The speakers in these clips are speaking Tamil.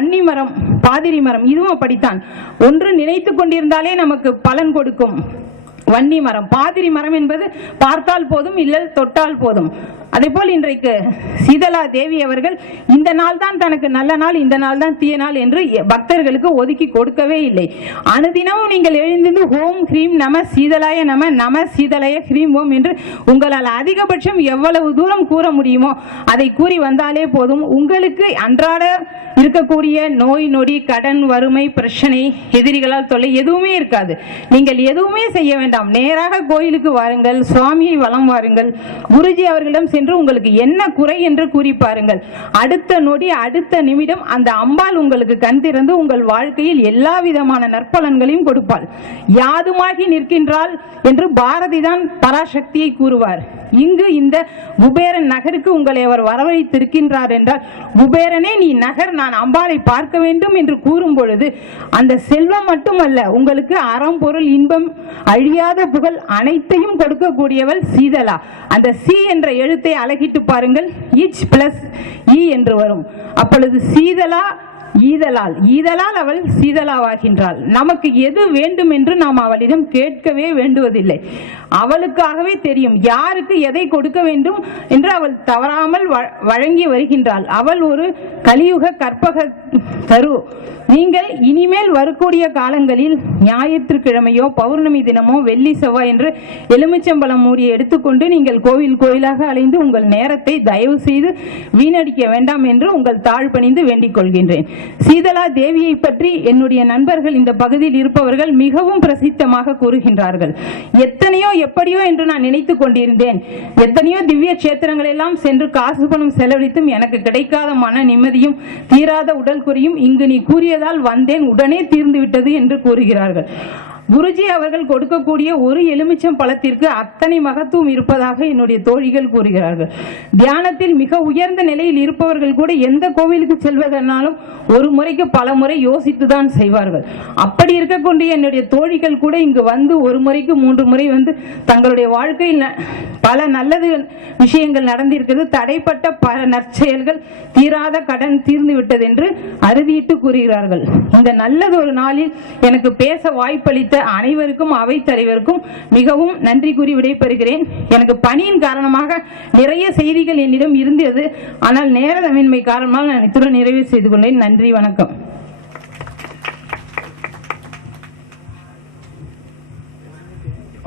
வன்னி மரம், பாதிரி மரம், இதுவும் அப்படித்தான். ஒன்று நினைத்து கொண்டிருந்தாலே நமக்கு பலன் கொடுக்கும். வன்னி மரம், பாதிரி மரம் என்பது பார்த்தால் போதும், இல்லை தொட்டால் போதும். அதேபோல் இன்றைக்கு சீதலா தேவி அவர்கள் இந்த நாள் தான் தனக்கு நல்ல நாள், இந்த நாள் தான் தீய நாள் என்று பக்தர்களுக்கு ஒதுக்கி கொடுக்கவே இல்லை. அனுதினமும் நீங்கள் எழுந்து ஓம் ஹ்ரீம் நம சீதலாய நம, நம சீதலாய ஹ்ரீம் ஓம் என்று உங்களால் அதிகபட்சம் எவ்வளவு தூரம் கூற முடியுமோ அதை கூறி வந்தாலே போதும். உங்களுக்கு அன்றாட இருக்கக்கூடிய நோய் நொடி, கடன், வறுமை, பிரச்சனை, எதிரிகளால் தொல்லை எதுவுமே இருக்காது. நீங்கள் எதுவுமே செய்ய வேண்டாம். நேராக கோயிலுக்கு வாருங்கள், சுவாமியை வலம் வாருங்கள், குருஜி அவர்களிடம் சென்று உங்களுக்கு என்ன குறை என்று கூறி பாருங்கள். அடுத்த நொடி, அடுத்த நிமிடம் அந்த அம்பாள் உங்களுக்கு கண் திறந்து உங்கள் வாழ்க்கையில் எல்லா விதமான நற்பலன்களையும் கொடுப்பாள். யாதுமாகி நிற்கின்றாள் என்று பாரதி தான் பராசக்தியை கூறுவார். இங்கு இந்த குபேரன் நகருக்கு உங்களை அவர் வரவழைத்திருக்கின்றார் என்றால், குபேரனே நீ நகர், நான் அம்பாளை பார்க்க வேண்டும் என்று கூறும் பொழுது அந்த செல்வம் மட்டுமல்ல, உங்களுக்கு அறம், பொருள், இன்பம், அழியாத புகழ் அனைத்தையும் கொடுக்கக்கூடியவள் சீதலா. அந்த சி என்ற எழுத்தை அழகிட்டு பாருங்கள், இச் பிளஸ் இ என்று வரும். அப்பொழுது சீதலா ஈதலால், ஈதலால் அவள் சீதலாவாகின்றாள். நமக்கு எது வேண்டும் என்று நாம் அவளிடம் கேட்கவே வேண்டுவதில்லை. அவளுக்காகவே தெரியும் யாருக்கு எதை கொடுக்க வேண்டும் என்று அவள் தவறாமல் வழங்கி வருகின்றாள். அவள் ஒரு கலியுக கற்பக தரு. நீங்கள் இனிமேல் வரக்கூடிய காலங்களில் ஞாயிற்றுக்கிழமையோ பௌர்ணமி தினமோ வெள்ளி செவ்வாய் என்று எலுமிச்சம்பழம் மூடியை எடுத்துக்கொண்டு நீங்கள் கோவில் கோயிலாக அலைந்து உங்கள் நேரத்தை தயவு செய்து வீணடிக்க வேண்டாம் என்று உங்கள் தாழ் பணிந்து வேண்டிக் கொள்கின்றேன். சீதலா தேவியை பற்றி என்னுடைய நண்பர்கள் இந்த பகுதியில் இருப்பவர்கள் மிகவும் பிரசித்தமாக கூறுகின்றார்கள். எத்தனையோ எப்படியோ என்று நான் நினைத்துக் கொண்டிருந்தேன். எத்தனையோ திவ்ய கஷேத்திரங்கள் எல்லாம் சென்று காசு பணம் செலவழித்தும் எனக்கு கிடைக்காத மன நிம்மதியும் தீராத உடல் குறியும் இங்கு நீ கூறியதால் வந்தேன், உடனே தீர்ந்து விட்டது என்று கூறுகிறார்கள். குருஜி அவர்கள் கொடுக்கக்கூடிய ஒரு எலுமிச்சம் பழத்திற்கு அத்தனை மகத்துவம் இருப்பதாக என்னுடைய தோழிகள் கூறுகிறார்கள். தியானத்தில் மிக உயர்ந்த நிலையில் இருப்பவர்கள் கூட எந்த கோவிலுக்கு செல்வதனாலும் ஒரு முறைக்கு பல முறை யோசித்துதான் செய்வார்கள். அப்படி இருக்கக்கூடிய என்னுடைய தோழிகள் கூட இங்கு வந்து ஒரு முறைக்கு 3 முறை வந்து தங்களுடைய வாழ்க்கையில் பல நல்லது விஷயங்கள் நடந்திருக்கிறது, தடைப்பட்ட பல நற்செயல்கள், தீராத கடன் தீர்ந்து விட்டது என்று அறுதியிட்டு கூறுகிறார்கள். இந்த நல்லது ஒரு நாளில் எனக்கு பேச வாய்ப்பளித்த அனைவருக்கும், அவை தலைவருக்கும் மிகவும் நன்றி கூறி விடைபெறுகிறேன். எனக்கு பணியின் காரணமாக நிறைய செய்திகள் என்னிடம் இருந்தது, ஆனால் நேரமின்மை காரணமாக நான் இத்துடன் நிறைவு செய்து கொண்டேன். நன்றி, வணக்கம்.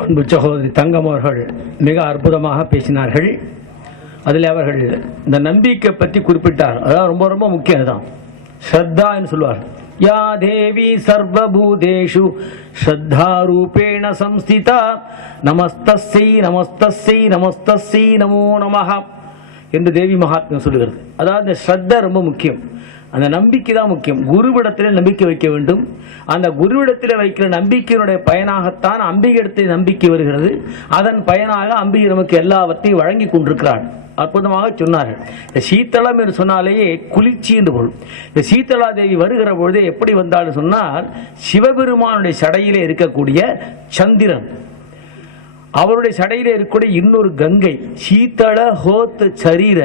அன்பு சகோதரி தங்கம் அவர்கள் மிக அற்புதமாக பேசினார்கள். அதில் அவர்கள் இந்த நம்பிக்கை பற்றி குறிப்பிட்டார். அதான் ரொம்ப ரொம்ப முக்கியம். அதுதான் ஸ்ரத்தா என்று சொல்வார்கள். யா தேவி சர்வபூதேஷு ஸ்ரத்தாரூபேண சம்ஸ்திதா நமஸ்தஸ்ஸை நமஸ்தஸ்ஸை நமஸ்தஸ்ஸை நமோ நமஹ என்று தேவி மகாத்மியம் சொல்லுகிறது. அதாவது இந்த ஸ்ரத்தா ரொம்ப முக்கியம். அந்த நம்பிக்கை தான் முக்கியம். குருவிடத்தில் நம்பிக்கை வைக்க வேண்டும். அந்த குருவிடத்தில் வைக்கிற நம்பிக்கையினுடைய பயனாகத்தான் அம்பிகையிடத்தில் நம்பிக்கை வருகிறது. அதன் பயனாக அம்பிகை நமக்கு எல்லாவற்றையும் வழங்கி கொண்டிருக்கிறாள். அற்புதமாக சொன்னார்கள். இந்த சீத்தளம் என்று சொன்னாலேயே குளிர்ச்சி என்று பொருள். இந்த சீத்தலா தேவி வருகிற பொழுதே எப்படி வந்தாலும் சொன்னால், சிவபெருமானுடைய சடையிலே இருக்கக்கூடிய சந்திரன், அவருடைய சடையிலே இருக்கக்கூடிய இன்னொரு கங்கை, சீத்தள ஹோத் சரீர,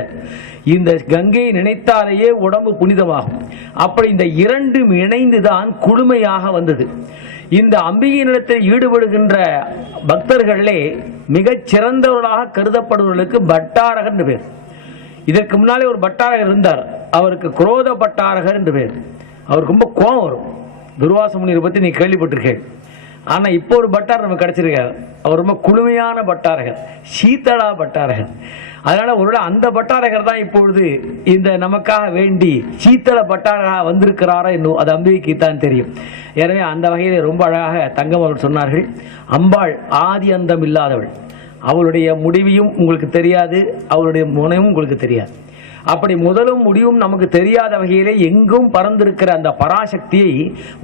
இந்த கங்கையை நினைத்தாலேயே உடம்பு புனிதமாகும். அப்படி இந்த இரண்டும் இணைந்துதான் குளுமையாக வந்தது. இந்த அம்பிகை நிலத்தில் ஈடுபடுகின்ற பக்தர்களே மிகச் சிறந்தவர்களாக கருதப்படுவர்களுக்கு பட்டாரகர் என்று பேர். இதற்கு முன்னாலே ஒரு பட்டாரகர் இருந்தார். அவருக்கு குரோத பட்டாரகர் என்று பேர். அவருக்கு ரொம்ப கோபம் வரும். துர்வாச முனிவரை பற்றி நீ கேள்விப்பட்டிருக்கேன். ஆனால் இப்போ ஒரு பட்டார் நமக்கு கிடைச்சிருக்காரு. அவர் ரொம்ப குளுமையான பட்டாரகர், சீத்தளா பட்டாரகர். அதனால ஒருவேளை அந்த பட்டாரகர் தான் இப்பொழுது இந்த நமக்காக வேண்டி சீத்தள பட்டாரகராக வந்திருக்கிறாரா என்னும் அது அம்பிகைக்கு தான் தெரியும். எனவே அந்த வகையில் ரொம்ப அழகாக தங்கம் அவர்கள் சொன்னார்கள். அம்பாள் ஆதி அந்தம் இல்லாதவள். அவளுடைய முடிவையும் உங்களுக்கு தெரியாது, அவளுடைய முனையும் உங்களுக்கு தெரியாது. அப்படி முதலும் முடிவும் நமக்கு தெரியாத வகையிலே எங்கும் பறந்திருக்கிற அந்த பராசக்தியை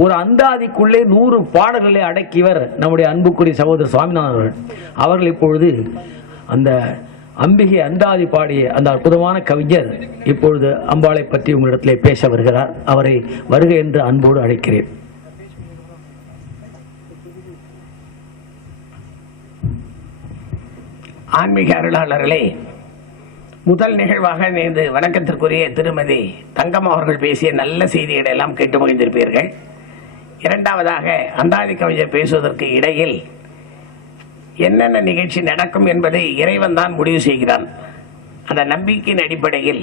ஒரு அந்தாதிக்குள்ளே 100 பாடல்களை அடக்கியவர் நம்முடைய அன்புக்குரிய சகோதரர் சுவாமிநாதன் அவர்கள். இப்பொழுது அந்த அம்பிகை அந்தாதி பாடிய அந்த அற்புதமான கவிஞர் இப்பொழுது அம்பாளை பற்றி உங்களிடத்திலே பேச வருகிறார். அவரை வருக என்று அன்போடு அழைக்கிறேன். ஆன்மீக அருளாளர்களே, முதல் நிகழ்வாக நேர்ந்து வணக்கத்திற்குரிய திருமதி தங்கம் அவர்கள் பேசிய நல்ல செய்திகளை எல்லாம் கேட்டு மகிழ்ந்திருப்பீர்கள். இரண்டாவதாக அந்தாதி கவிஞர் பேசுவதற்கு இடையில் என்னென்ன நிகழ்ச்சி நடக்கும் என்பதை இறைவன் தான் முடிவு செய்கிறான். அந்த நம்பிக்கையின் அடிப்படையில்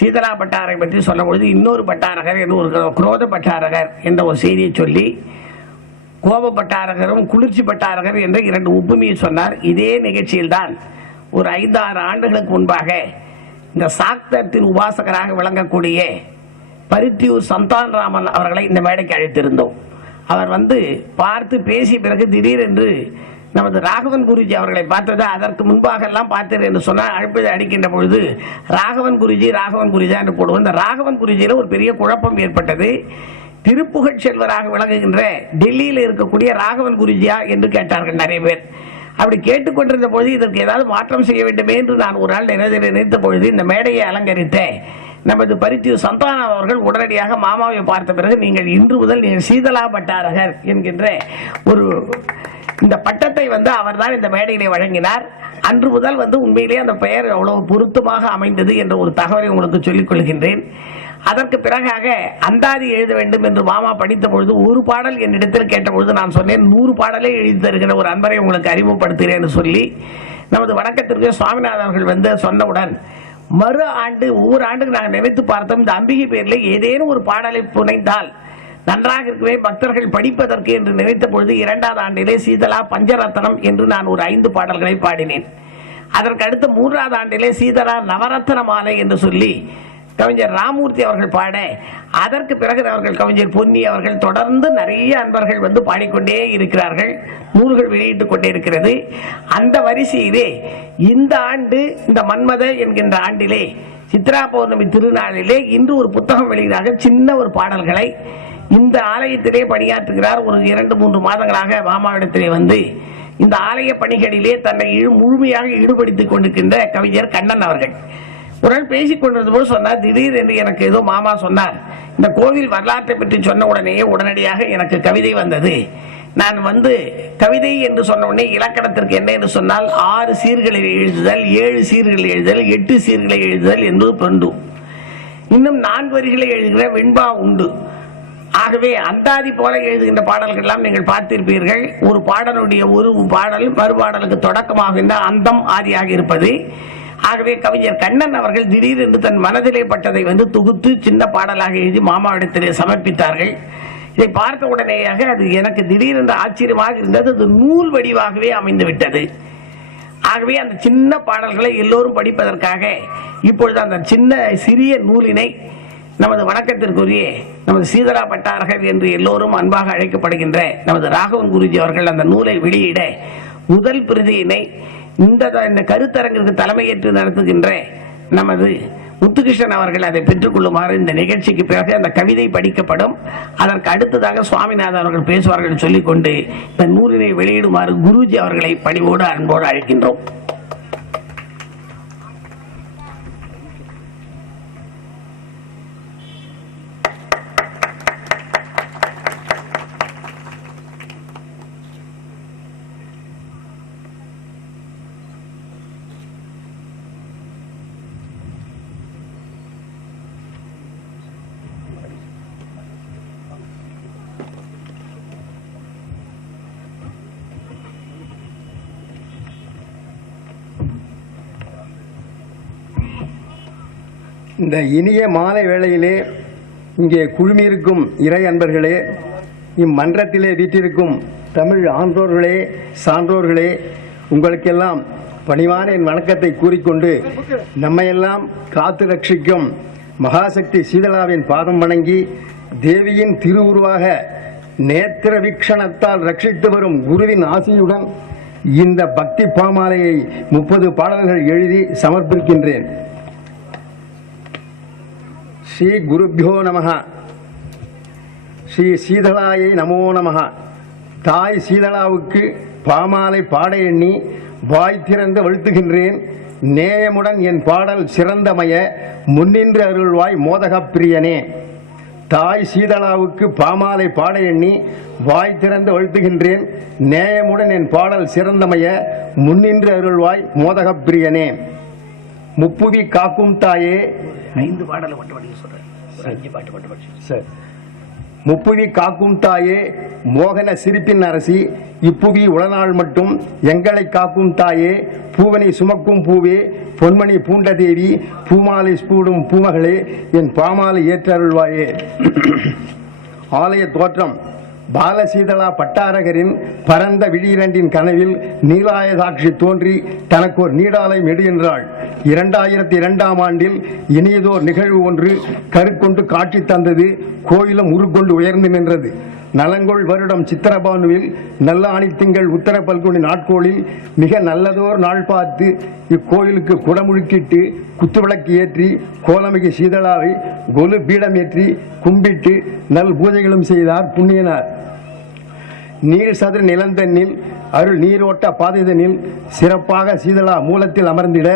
சீதலா பட்டாரை பற்றி சொல்லும்பொழுது இன்னொரு பட்டாரகர் என்று ஒரு குரோத பட்டாரகர் என்ற ஒரு செய்தியை சொல்லி கோப பட்டாரகரும் குளிர்ச்சி பட்டாரகர் என்ற 2 ஒப்புமையை சொன்னார். இதே நிகழ்ச்சியில்தான் ஒரு 5-6 ஆண்டுகளுக்கு முன்பாக இந்த சாக்தத்தின் உபாசகராக விளங்கக்கூடிய பருத்தியூர் சந்தான் ராமன் அவர்களை இந்த மேடைக்கு அழைத்திருந்தோம். அவர் பார்த்து பேசிய பிறகு திடீரென்று நமது ராகவன் குருஜி அவர்களை பார்த்தது அதற்கு முன்பாக எல்லாம் பார்த்தேன் என்று சொன்னால் அழைப்பதை அடிக்கின்ற பொழுது ராகவன் குருஜி என்று போடுவோம். இந்த ராகவன் குருஜியில் ஒரு பெரிய குழப்பம் ஏற்பட்டது. திருப்புகழ் செல்வராக விளங்குகின்ற டெல்லியில் இருக்கக்கூடிய ராகவன் குருஜியா என்று கேட்டார்கள் நிறைய பேர். அப்படி கேட்டுக்கொண்டிருந்த பொழுது இதற்கு ஏதாவது மாற்றம் செய்ய வேண்டுமே என்று நான் ஒரு நாள் நினைத்த பொழுது இந்த மேடையை அலங்கரித்த நமது பரித்தியூர் சந்தானம் அவர்கள் உடனடியாக மாமாவை பார்த்த பிறகு நீங்கள் இன்று முதல் நீங்கள் சீதலா பட்டாரகர் என்கின்ற ஒரு இந்த பட்டத்தை அவர் தான் இந்த மேடையிலே வழங்கினார். அன்று முதல் உண்மையிலேயே அந்த பெயர் அவ்வளவு பொருத்தமாக அமைந்தது என்ற ஒரு தகவலை உங்களுக்கு சொல்லிக் கொள்கின்றேன். அதற்கு பிறகாக அந்தாதி எழுத வேண்டும் என்று மாமா படித்த பொழுது ஒரு பாடல் என்னிடத்தில் கேட்ட பொழுது நான் சொன்னேன் 100 பாடலே எழுதி தருகிற ஒரு அன்பரை உங்களுக்கு அறிமுகப்படுத்துகிறேன் என்று சொல்லி நமது வணக்கத்திற்கு சுவாமிநாதன் அவர்கள் சொன்னவுடன் மறு ஆண்டு ஒவ்வொரு ஆண்டுக்கு நாங்கள் நினைத்து பார்த்தோம் இந்த அம்பிகை பேரில் ஏதேனும் ஒரு பாடலை புனைந்தால் நன்றாக இருக்கவே பக்தர்கள் படிப்பதற்கு என்று நினைத்த பொழுது 2வது ஆண்டிலே சீதலா பஞ்சரத்னம் என்று நான் ஒரு 5 பாடல்களை பாடினேன். அதற்கு அடுத்து 3வது ஆண்டிலே சீதலா நவரத்ன மாலை என்று சொல்லி கவிஞர் ராமூர்த்தி அவர்கள் பாட அதற்கு பிறகு அவர்கள் கவிஞர் பொன்னி அவர்கள் தொடர்ந்து நிறைய அன்பர்கள் பாடிக்கொண்டே இருக்கிறார்கள். நூல்கள் வெளியிட்டுக் கொண்டே இருக்கிறது. அந்த வரிசையிலே இந்த ஆண்டு இந்த மன்மத என்கின்ற ஆண்டிலே சித்ரா பௌர்ணமி திருநாளிலே இன்று ஒரு புத்தகம் வெளியிடாக சின்ன ஒரு பாடல்களை இந்த ஆலயத்திலே பணியாற்றுகிறார். ஒரு 2-3 மாதங்களாக மாமாவிடத்திலே இந்த ஆலய பணிகளிலே தன்னை முழுமையாக ஈடுபடுத்திக் கொண்டிருக்கின்ற கவிஞர் கண்ணன் அவர்கள் ஒரு நாள் பேசிக் கொண்டிருந்த போது சொன்னார், திடீர் என்று எனக்கு ஏதோ மாமா சொன்னார், இந்த கோவில் வரலாற்றை பற்றி சொன்ன உடனடியாக எனக்கு கவிதை வந்தது. நான் கவிதை என்று சொன்ன உடனே இலக்கணத்திற்கு என்ன என்று சொன்னால் 6 சீர்களில் எழுதுதல், 7 சீர்களில் எழுதுதல், 8 சீர்களை எழுதுதல் என்பது பொருந்தும். இன்னும் 4 வரிகளை எழுதுகிற வெண்பா உண்டு. ஆகவே அந்தாதி போல எழுதுகின்ற பாடல்கள் எல்லாம் நீங்கள் பார்த்திருப்பீர்கள். ஒரு பாடலுடைய ஒரு பாடல் மறுபாடலுக்கு தொடக்கமாகின்ற அந்தம் ஆதியாக இருப்பது. ஆகவே கவிஞர் கண்ணன் அவர்கள் திடீரென்று தன் மனதிலே பட்டதை தொகுத்து சின்ன பாடலாக எழுதி மாமாவிடத்திலே சமர்ப்பித்தார்கள். இதை பார்த்த உடனேயாக அது எனக்கு திடீரென்று ஆச்சரியமாக இருந்தது. அது நூல் வடிவாகவே அமைந்து விட்டது. ஆகவே அந்த சின்ன பாடல்களை எல்லோரும் படிப்பதற்காக இப்பொழுது அந்த சின்ன சிறிய நூலினை நமது வணக்கத்திற்குரிய நமது சீதலா பட்டாரகர் என்று எல்லோரும் அன்பாக அழைக்கப்படுகின்ற நமது ராகவன் குருஜி அவர்கள் அந்த நூலை வெளியிட முதல் பிரதியினை இந்த கருத்தரங்கிற்கு தலைமையேற்று நடத்துகின்ற நமது முத்துகிருஷ்ணன் அவர்கள் அதை பெற்றுக் கொள்ளுமாறு இந்த நிகழ்ச்சிக்கு பிறகு அந்த கவிதை படிக்கப்படும். அதற்கு அடுத்ததாக சுவாமிநாதன் அவர்கள் பேசுவார்கள் சொல்லிக்கொண்டு இந்த நூலினை வெளியிடுமாறு குருஜி அவர்களை பணிவோடு அன்போடு அழைக்கின்றோம். இந்த இனிய மாலை வேளையிலே இங்கே குழுமியிருக்கும் இறை அன்பர்களே, இம்மன்றத்திலே வீற்றிருக்கும் தமிழ் ஆன்றோர்களே, சான்றோர்களே, உங்களுக்கெல்லாம் பணிவான என் வணக்கத்தை கூறிக்கொண்டு நம்மையெல்லாம் காத்து ரட்சிக்கும் மகாசக்தி சீதலாவின் பாதம் வணங்கி தேவியின் திருவுருவாக நேத்திர வீக்ஷணத்தால் ரட்சித்து வரும் குருவின் ஆசியுடன் இந்த பக்தி பாமாலையை 30 பாடல்கள் எழுதி சமர்ப்பிக்கின்றேன். ஸ்ரீ குருபியோ நமஹ. ஸ்ரீ சீதளாயை நமோ நமஹ. தாய் சீதளாவுக்கு பாமாலை பாட எண்ணி வாய் திறந்து வழுத்துகின்றேன். நேயமுடன் என் பாடல் சிறந்தமைய முன்னின்று அருள்வாய் மோதகப் பிரியனே. தாய் சீதளாவுக்கு பாமாலை பாட எண்ணி வாய் திறந்து வழுத்துகின்றேன். நேயமுடன் என் பாடல் சிறந்தமைய முன்னின்று அருள்வாய் மோதகப் பிரியனே. முப்புவி காக்கும் தாயே 5 பாடலை மட்டும் படிக்க சொல்றேன். ஒரு 5 பாட்டு மட்டும் படிச்சு. சார். முப்புவி காக்கும் தாயே மோகன சிரிப்பின் அரசி இப்புவி உளநாள் மட்டும் எங்களை காக்கும் தாயே பூவனை சுமக்கும் பூவே பொன்மணி பூண்ட தேவி பூமாலை சூடும் பூமகளே என் பாமாலை ஏற்றருள்வாயே. ஆலய தோற்றம் பாலசீதளா பட்டாரகரின் பரந்த விழியிரண்டின் கனவில் நீலாயதாட்சி தோன்றி தனக்கோர் நீடாலை மெடுகின்றாள். 2002ஆம் ஆண்டில் இனியதோர் நிகழ்வு ஒன்று கருக்கொண்டு காட்சி தந்தது. கோயிலும் உருக்கொண்டு உயர்ந்து நின்றது. நலங்கொள் வருடம் சித்திரபானுவில் நல்ல ஆணித்திங்கள் உத்தர பல்குனி நாட்கோளில் மிக நல்லதோர் நாள் பார்த்து இக்கோயிலுக்கு குடமுழுக்கிட்டு குத்துவிளக்கு ஏற்றி கோலமிகு சீதளாவை கொலு பீடம் ஏற்றி கும்பிட்டு நல் பூஜைகளும் செய்தார் புண்ணியனார். நீர் சதுர நிலந்தண்ணில் அருள் நீரோட்ட பாதைதனில் சிறப்பாக சீதளா மூலத்தில் அமர்ந்திட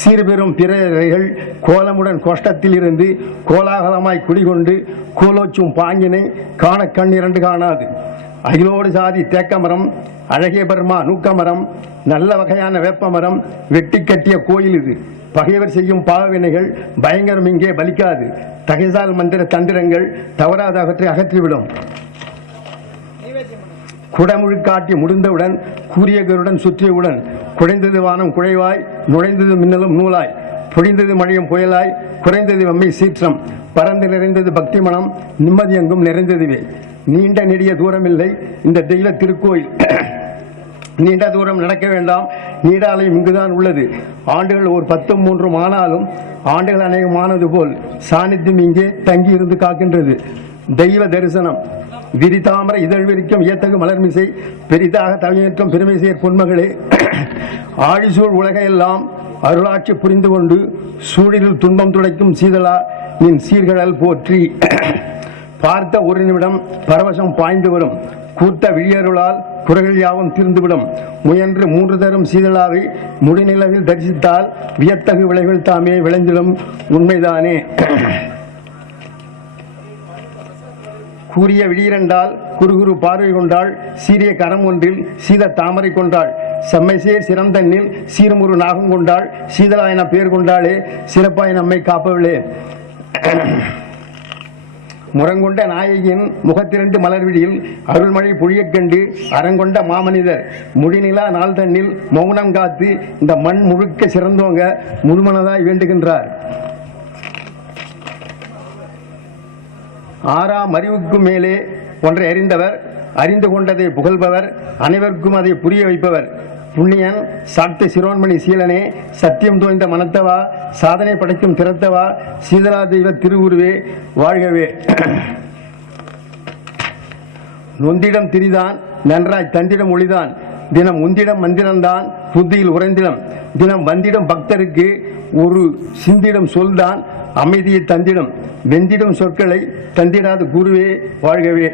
சீர்பெறும் பிறர்கள் கோலமுடன் கோஷ்டத்தில் இருந்து கோலாகலமாய் குடிகொண்டு கோலோச்சும் பாங்கினை காண கண் இரண்டு காணாது. அகிலோடு சாதி தேக்கமரம் அழகிய பர்மா நூக்கமரம் நல்ல வகையான வேப்பமரம் வெட்டி கட்டிய கோயில் இது. பகைவர் செய்யும் பாவவினைகள் பயங்கரம் இங்கே பலிக்காது. தகைசால் மந்திர தந்திரங்கள் தவறாத அகற்றிவிடும். குடமுழுக்காட்டி முடிந்தவுடன் கூரியகருடன் சுற்றியவுடன் குடைந்தது வானம் குழைவாய் நுழைந்தது மின்னலும் நூலாய் பொழிந்தது மழையும் புயலாய் குறைந்தது வம்மை சீற்றம் பறந்து நிறைந்தது பக்தி மனம் நிம்மதி எங்கும் நிறைந்ததுவே. நீண்ட நெடிய தூரமில்லை இந்த தெய்வ திருக்கோயில். நீண்ட தூரம் நடக்க வேண்டாம். நீடாலயம் இங்குதான் உள்ளது. ஆண்டுகள் ஒரு 13 ஆனாலும் ஆண்டுகள் அநேகமானது போல் சாநித்தியம் இங்கே தங்கி இருந்து காக்கின்றது. தெய்வ தரிசனம் விரிதாமர இதழ் விரிக்கும் ஏத்தகு மலர்மிசை பெரிதாக தவியேற்றம் பெருமைசேர் பொன்மகளே ஆழிசூழ் உலகையெல்லாம் அருளாட்சி புரிந்து கொண்டு சூழில் துன்பம் துடைக்கும் சீதளா நின் சீர்கடல் போற்றி. பார்த்த ஒரு நிமிடம் பரவசம் பாய்ந்து வரும். கூர்த்த விழியருளால் குறைகள் யாவும் தீர்ந்துவிடும். முயன்று 3 தரும் சீதளாவை முடிநிலவில் தரிசித்தால் வியத்தகு விளைவுகள் தாமே விளைந்திடும். உண்மைதானே. கூறிய விழியிரண்டால் குறுகுறு பார்வை கொண்டாள். சீரிய கரம் ஒன்றில் சீத தாமரை கொண்டாள். செம்மைசேர் சிறந்தண்ணில் சீரமுறு நாகம் கொண்டாள். சீதளா என பெயர் கொண்டாளே சிறப்பாய் நம்மை காப்பவளே. முரங்கொண்ட நாயகியின் முகத்திரண்டு மலர்விடியில் அருள்மழை பொழியக் கண்டு அறங்கொண்ட மாமனிதர் முடிநிலா நாள் தண்ணில் மௌனம் காத்து இந்த மண் முழுக்க சிறந்தோங்க முழுமனதாய் வேண்டுகின்றார். 6ஆம் அறிவுக்கு மேலே ஒன்றை அறிந்தவர் அறிந்து கொண்டதை புகழ்பவர் அனைவருக்கும் அதை புரிய வைப்பவர். புண்ணியன் சாக்த சிரோன்மணி சீலனே சத்தியம் தோய்ந்த மனத்தவா சாதனை படைக்கும் திறத்தவா சீதளா தெய்வ திருவுருவே வாழ்கவே. நொந்திடம் திரிதான் நன்றாய் தந்திடம் ஒளிதான் தினம் உந்திடம் மந்திரம்தான் புத்தியில் உறைந்திடம் தினம் வந்திடம் பக்தருக்கு ஒரு சிந்திடம் சொல்தான் அமைதியை தந்திடம் வெந்திடும் சொற்களை தந்திடாத குருவே வாழ்கவே.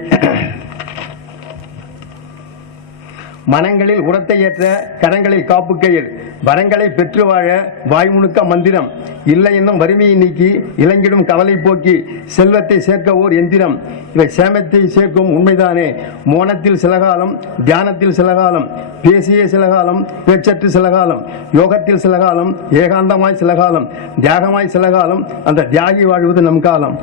மனங்களில் உரத்தை ஏற்ற கரங்களில் காப்பு கயிர் வரங்களை பெற்று வாழ வாய்முணுக்க மந்திரம் இல்லை என்னும் வறுமையை நீக்கி இளங்கிடும் கவலை போக்கி செல்வத்தை சேர்க்க ஓர் எந்திரம். இவை சேமத்தை சேர்க்கும் உண்மைதானே. மோனத்தில் சில காலம் தியானத்தில் சில காலம் பேசிய சில காலம் பேச்சற்று சில காலம் யோகத்தில் சில காலம் ஏகாந்தமாய் சில காலம் தியாகமாய் சில காலம் அந்த தியாகி வாழ்வது நம் காலம்.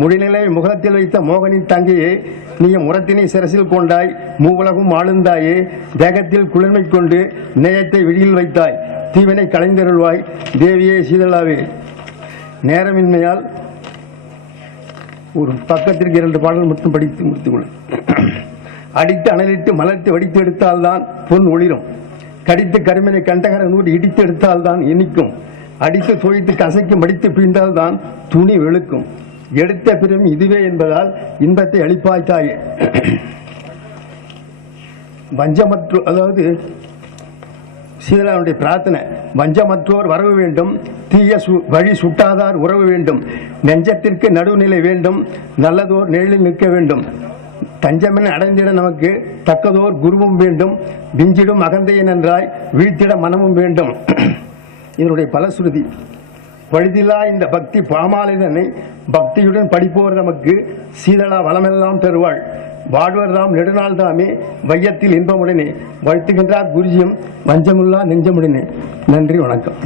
முடிநிலை முகத்தில் வைத்த மோகனின் தங்கையே நீ முரத்தினை சிரசில் கொண்டாய் மூவுலகும் ஆளுந்தாயே தேகத்தில் குளிர்மை கொண்டு நேயத்தை விழியில் வைத்தாய் தீவினை கலைந்தருள்வாய் தேவியே சீதளாவே. நேரமின்மையால் ஒரு பக்கத்திற்கு 2 பாடல் மட்டும் படித்து முடித்துக்கொள். அடித்து அனலிட்டு மலர்த்து வடித்து எடுத்தால்தான் பொன் ஒளிரும். கடித்து கருமினை கண்டகர நூறு இடித்து எடுத்தால்தான் இனிக்கும். அடித்து துவைத்து கசைக்கு மடித்து பிழிந்தால்தான் துணி வெளுக்கும். எடுத்த பிறகு இதுவே என்பதால் இன்பத்தை அளிப்பாய் தாயே. வஞ்சமற்ற அதாவது சீதளாவுடைய பிரார்த்தனை வஞ்சமற்றோர் வரவு வேண்டும் தீய வழி சுட்டாதார் உறவு வேண்டும் நெஞ்சத்திற்கு நடுநிலை வேண்டும் நல்லதோர் நிழலில் நிற்க வேண்டும் தஞ்சமென அடைந்திட நமக்கு தக்கதோர் குருவும் வேண்டும் விஞ்சிடும் அகந்தையன் என்றாய் வீழ்த்திட மனமும் வேண்டும். இதனுடைய பலஸ்ருதி பழுதில்லா இந்த பக்தி பாமாலைதனை பக்தியுடன் படிப்போர் நமக்கு சீதளா வளமெல்லாம் தருவாள். வாழ்வர்தாம் நெடுநாள் தாமே வையத்தில் இன்பமுடனே வாழ்த்துகின்றார் குருஜியும் வஞ்சமுல்லா நெஞ்சமுடனே. நன்றி, வணக்கம்.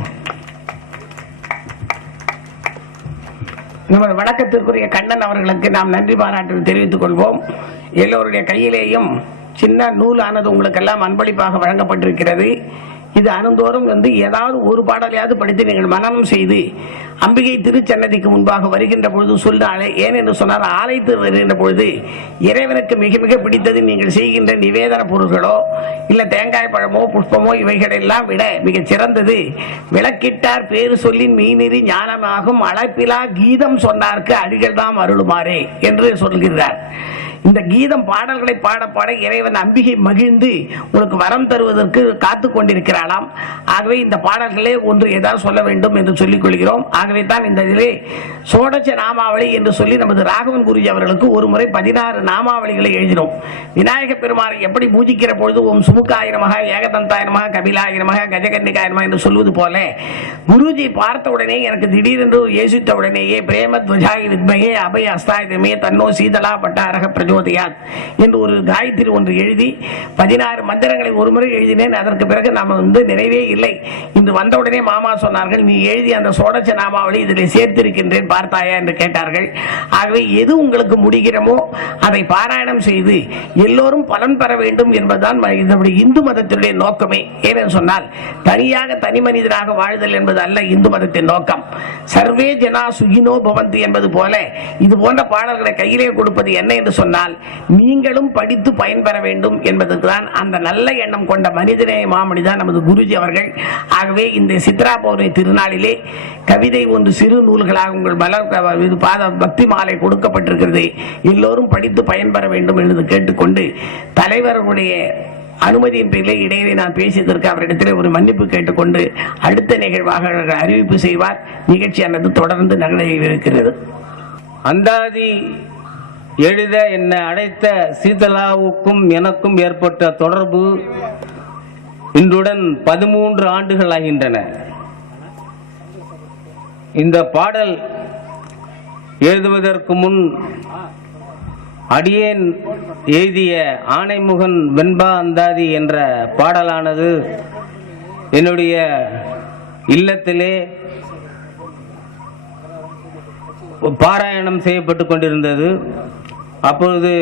நமது வணக்கத்திற்குரிய கண்ணன் அவர்களுக்கு நாம் நன்றி பாராட்டு தெரிவித்துக் கொள்வோம். எல்லோருடைய கையிலேயும் சின்ன நூலானது உங்களுக்கெல்லாம் அன்பளிப்பாக வழங்கப்பட்டிருக்கிறது. இது அனுந்தோறும் ஏதாவது ஒரு பாடலையாவது படித்து நீங்கள் மனனம் செய்து அம்பிகை திருச்சன்னதிக்கு முன்பாக வருகின்ற பொழுது சொன்னாலே, ஏனென்று சொன்னால் ஆலயத்து வருகின்ற பொழுது இறைவனுக்கு மிக மிக பிடித்தது நீங்கள் செய்கின்ற நிவேதன பொருள்களோ இல்லை தேங்காய் பழமோ புஷ்பமோ இவைகளெல்லாம் விட மிகச் சிறந்தது விளக்கிட்டார் பேரு சொல்லின் மீனிறி ஞானமாகும் அழைப்பிலா கீதம் சொன்னார்க்கு அடிகள் தாம் அருளுமாறே என்று சொல்கிறார். இந்த கீதம் பாடல்களை பாட பாட இறைவன் அம்பிகை மகிழ்ந்து உங்களுக்கு வரம் தருவதற்கு காத்து கொண்டிருக்கிறாளாம். ஆகவே இந்த பாடல்களே ஒன்று ஏதாவது சொல்ல வேண்டும் என்று சொல்லிக் கொள்கிறோம். ஆகவே தான் இந்த இதிலே சோடச நாமாவளி என்று சொல்லி நமது ராகவன் குருஜி அவர்களுக்கு ஒரு முறை 16 நாமாவளிகளை எழுதினோம். விநாயக பெருமானை எப்படி பூஜிக்கிற பொழுது ஓம் சுமுகாயிரமாக ஏகதந்தாயிரமாக கபிலாயிரமாக கஜகன்னிகாயிரமாக என்று சொல்வது போல குருஜி பார்த்த உடனே எனக்கு திடீரென்று யோசித்த உடனேயே பிரேம துவஜாய் வித்மகே அபய அஸ்தாயுதமே தன்னோ சீதலா பட்டாரக பிரஜோதயாத் என்று ஒரு காயத்ரி ஒன்று எழுதி 16 மந்திரங்களை ஒரு முறை எழுதினேன். அதற்கு பிறகு நாம் நிறைவே இல்லை. இன்று வந்தவுடனே மாமா சொன்னார்கள், நீ எழுதி அந்த சோடச நாமாவளி இதில் சேர்த்திருக்கின்றேன் பார்த்தாயா என்று கேட்டார்கள். ஆகவே எது உங்களுக்கு முடிகிறமோ அதை பாராயணம் செய்து எல்லோரும் பலன் பெற வேண்டும் என்பதுதான் இந்து மதத்தினுடைய நோக்கமே. ஏனென்று சொன்னால் தனியாக தனி மனிதனாக வாழ்தல் என்பது அல்ல இந்து மதத்தின் நோக்கம். சர்வே ஜனா சுகினோ பவந்தி என்பது போல இது போன்ற பாடல்களை கையிலே கொடுப்பது என்ன என்று சொன்னால் நீங்களும் படித்து பயன்பெற வேண்டும் என்பதற்கு தான் அந்த நல்ல எண்ணம் கொண்ட மனிதனே மாமனிதான் நமது குருஜி அவர்கள். ஆகவே இந்த சித்ரா பௌர்ணமி திருநாளிலே கவிதை ஒன்று சிறு நூல்களாக உங்கள் பாத பக்தி மாலை கொடுக்கப்பட்டிருக்கிறது. எல்லோரும் படித்து பயன்பெற வேண்டும் என்று கேட்டுக்கொண்டு தலைவர்களுடைய அனுமதியின் பேரில் இடையிலே நான் பேசியதற்கு அவரிடத்தில் ஒரு மன்னிப்பு கேட்டுக்கொண்டு அடுத்த நிகழ்வாக அறிவிப்பு செய்வார். நிகழ்ச்சியானது தொடர்ந்து நடைபெறுகிறது. அந்தாதி எழுத என்னை அழைத்த சீதலாவுக்கும் எனக்கும் ஏற்பட்ட தொடர்பு இன்றுடன் 13 ஆண்டுகள் ஆகின்றன. இந்த பாடல் எழுதுவதற்கு முன் அடியேன் எழுதிய ஆனைமுகன் வெண்பா அந்தாதி என்ற பாடலானது என்னுடைய இல்லத்திலே பாராயணம் செய்யப்பட்டு கொண்டிருந்தது. அப்பொழுது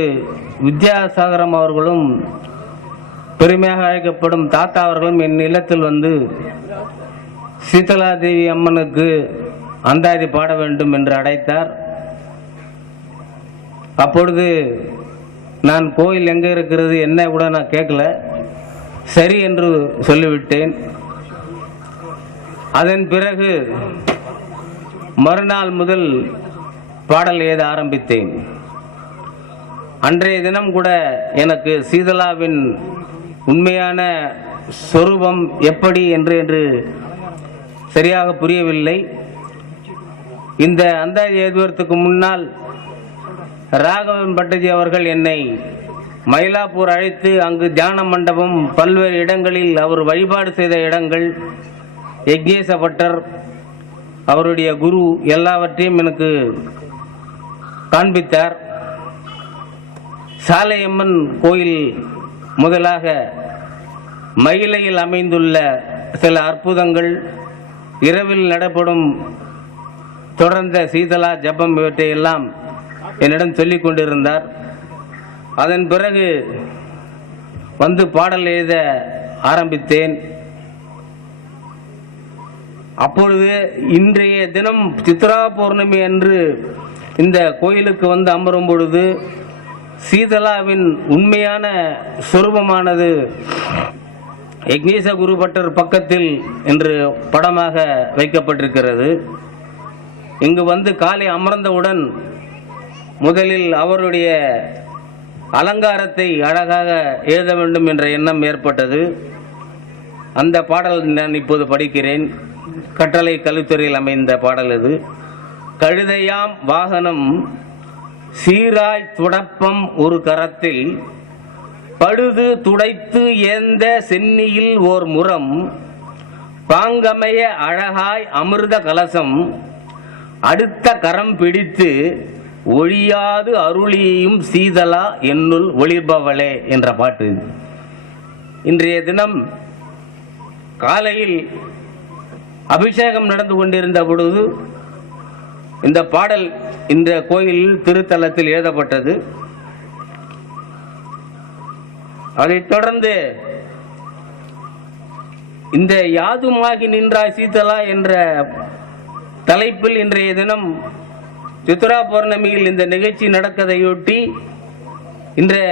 வித்யாசாகரம் அவர்களும் பெருமையாக அழைக்கப்படும் தாத்தா அவர்களும் என் இல்லத்தில் வந்து சீதலாதேவி அம்மனுக்கு அந்தாதி பாட வேண்டும் என்று அழைத்தார். அப்பொழுது நான் கோயில் எங்கே இருக்கிறது என்ன கூட நான் கேட்கல, சரி என்று சொல்லிவிட்டேன். அதன் பிறகு மறுநாள் முதல் பாடல் எழுத ஆரம்பித்தேன். அன்றைய தினம் கூட எனக்கு சீதலாவின் உண்மையான சொரூபம் எப்படி என்று சரியாக புரியவில்லை. இந்த அந்தாதி எழுதுவதற்கு முன்னால் ராகவன் பட்டஜி அவர்கள் என்னை மயிலாப்பூர் அழைத்து அங்கு தியான மண்டபம் பல்வேறு இடங்களில் அவர் வழிபாடு செய்த இடங்கள் யக்ஞேச பட்டர் அவருடைய குரு எல்லாவற்றையும் எனக்கு காண்பித்தார். சாலையம்மன் கோயில் முதலாக மயிலையில் அமைந்துள்ள சில அற்புதங்கள், இரவில் நடைபெறும் தொடர்ந்த சீதலா ஜபம் இவற்றையெல்லாம் என்னிடம் சொல்லிக் கொண்டிருந்தார். அதன் பிறகு வந்து பாடல் எழுத ஆரம்பித்தேன். அப்பொழுது இன்றைய தினம் சித்ரா பௌர்ணமி அன்று இந்த கோயிலுக்கு வந்து அமரும் பொழுது சீதலாவின் உண்மையான சொரூபமானது யக்ஞேச குரு பட்டர் பக்கத்தில் என்று படமாக வைக்கப்பட்டிருக்கிறது. இங்கு வந்து காலை அமர்ந்தவுடன் முதலில் அவருடைய அலங்காரத்தை அழகாக எழுத வேண்டும் என்ற எண்ணம் ஏற்பட்டது. அந்த பாடல் நான் இப்போது படிக்கிறேன். கட்டளை கல்வித்துறையில் அமைந்த பாடல் இது. கழுதையாம் வாகனம் சீராய் துடப்பம் ஒரு கரத்தில் படுது துடைத்து ஏந்த சென்னியில் ஓர் முறம் பாங்கமைய அழகாய் அமிர்த கலசம் அடுத்த கரம் பிடித்து ஒழியாது அருளியும் சீதலா என்னுள் ஒளிர்பவளே என்ற பாட்டு. இன்றைய தினம் காலையில் அபிஷேகம் நடந்து கொண்டிருந்த பொழுது இந்த பாடல் இந்த கோயிலில் திருத்தலத்தில் எழுதப்பட்டது. அதைத் தொடர்ந்து இந்த யாதுமாகி நின்றாய் சீதலா என்ற தலைப்பில் இன்றைய தினம் சித்ரா பௌர்ணமியில் இந்த நிகழ்ச்சி நடக்கதையொட்டி இன்று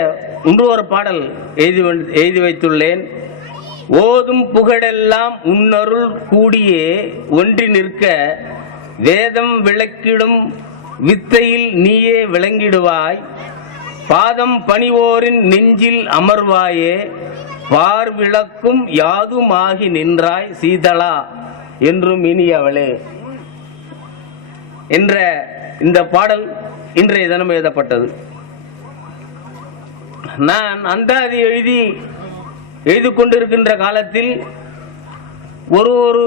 ஒரு பாடல் எழுதி வைத்துள்ளேன். ஓதும் புகழெல்லாம் உன்னருள் கூடியே ஒன்றி நிற்க வேதம் விளக்கிடும் வித்தையில் நீயே விளங்கிடுவாய், பாதம் பணிவோரின் நெஞ்சில் அமர்வாயே, பார் விளக்கும் யாதுமாகி நின்றாய் சீதலா என்றும் இனியவளே என்ற இந்த பாடல் இன்றைய தினம் எழுதப்பட்டது. நான் அந்தாதி எழுதி கொண்டிருக்கின்ற காலத்தில் ஒரு